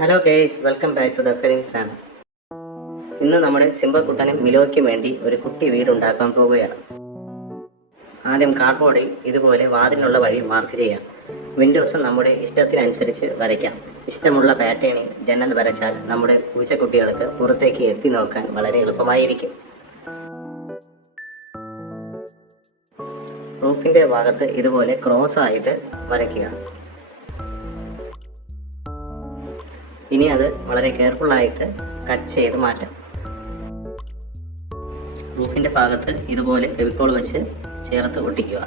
Hello guys, welcome back to the film farm. ഇന്ന് നമ്മുടെ സിംബക്കുട്ടനും മിലോയ്ക്കും വേണ്ടി ഒരു കുട്ടി വീടുണ്ടാക്കാൻ പോവുകയാണ്. ആദ്യം കാർഡ്ബോർഡിൽ ഇതുപോലെ വാതിലിനുള്ള വഴി മാർക്ക് ചെയ്യാം. വിൻഡോസ് നമ്മുടെ ഇഷ്ടത്തിനനുസരിച്ച് വരയ്ക്കാം. ഇഷ്ടമുള്ള പാറ്റേണിൽ ജനൽ വരച്ചാൽ നമ്മുടെ പൂച്ചക്കുട്ടികൾക്ക് പുറത്തേക്ക് എത്തി നോക്കാൻ വളരെ എളുപ്പമായിരിക്കും. റൂഫിൻ്റെ ഭാഗത്ത് ഇതുപോലെ ക്രോസ് ആയിട്ട് വരയ്ക്കുക. ഇനി അത് വളരെ കെയർഫുള്ളായിട്ട് കട്ട് ചെയ്ത് മാറ്റാം. റൂഫിൻ്റെ ഭാഗത്ത് ഇതുപോലെ ഫെവിക്കോൾ വെച്ച് ചേർത്ത് ഒട്ടിക്കുക.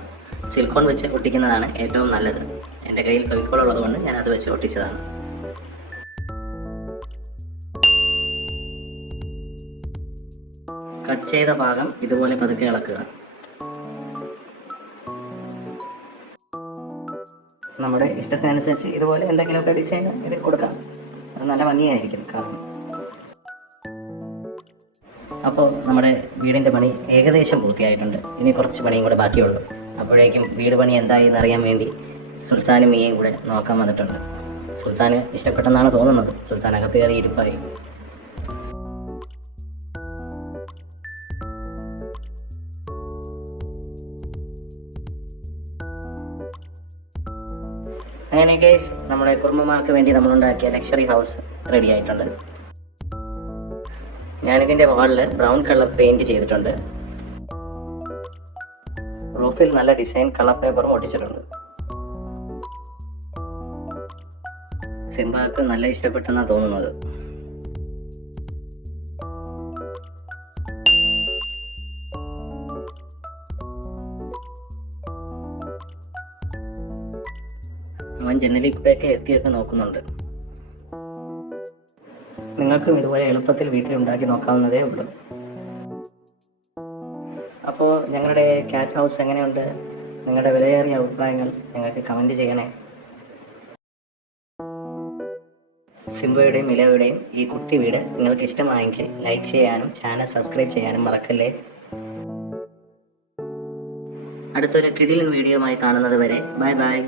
സിലിക്കോൺ വെച്ച് ഒട്ടിക്കുന്നതാണ് ഏറ്റവും നല്ലത്. എൻ്റെ കയ്യിൽ ഫെവിക്കോൾ ഉള്ളതുകൊണ്ട് ഞാൻ അത് വെച്ച് ഒട്ടിച്ചതാണ്. കട്ട് ചെയ്ത ഭാഗം ഇതുപോലെ പതുക്കെ ഇളക്കുക. നമ്മുടെ ഇഷ്ടത്തിനനുസരിച്ച് ഇതുപോലെ എന്തെങ്കിലുമൊക്കെ ഡിസൈൻ ഇതിൽ കൊടുക്കാം. അത് നല്ല ഭംഗിയായിരിക്കും കാണാൻ. അപ്പോൾ നമ്മുടെ വീടിൻ്റെ പണി ഏകദേശം പൂർത്തിയായിട്ടുണ്ട്. ഇനി കുറച്ച് പണിയും കൂടെ ബാക്കിയുള്ളൂ. അപ്പോഴേക്കും വീട് പണി എന്തായി എന്നറിയാൻ വേണ്ടി സുൽത്താനും മിയയും കൂടെ നോക്കാൻ വന്നിട്ടുണ്ട്. സുൽത്താന് ഇഷ്ടപ്പെട്ടെന്നാണ് തോന്നുന്നത്. സുൽത്താൻ അകത്ത് കയറി ഇരിപ്പായി. അങ്ങനെ ഗൈസ്, നമ്മുടെ കുടുംബമാർക്ക് വേണ്ടി നമ്മളുണ്ടാക്കിയ ലക്ഷറി ഹൗസ് റെഡി ആയിട്ടുണ്ട്. ഞാനിതിൻ്റെ വാളിൽ ബ്രൗൺ കളർ പെയിൻറ് ചെയ്തിട്ടുണ്ട്. റൂഫിൽ നല്ല ഡിസൈൻ കളർ പേപ്പറും ഒട്ടിച്ചിട്ടുണ്ട്. സിംബാക്ക് നല്ല ഇഷ്ടപ്പെട്ടെന്നാണ് തോന്നുന്നത്. അവൻ ജനലിൽ കൂടെയൊക്കെ എത്തിയൊക്കെ നോക്കുന്നുണ്ട്. നിങ്ങൾക്കും ഇതുപോലെ എളുപ്പത്തിൽ വീട്ടിലുണ്ടാക്കി നോക്കാവുന്നതേ ഉള്ളൂ. അപ്പോൾ ഞങ്ങളുടെ ക്യാറ്റ് ഹൗസ് എങ്ങനെയുണ്ട്? നിങ്ങളുടെ വിലയേറിയ അഭിപ്രായങ്ങൾ ഞങ്ങൾക്ക് കമൻറ്റ് ചെയ്യണേ. സിംബയുടെയും മിലയുടെയും ഈ കുട്ടി വീട് നിങ്ങൾക്ക് ഇഷ്ടമായെങ്കിൽ ലൈക്ക് ചെയ്യാനും ചാനൽ സബ്സ്ക്രൈബ് ചെയ്യാനും മറക്കല്ലേ. അടുത്തൊരു കിടിലൻ വീഡിയോയുമായി കാണുന്നത് വരെ ബൈ ബൈ.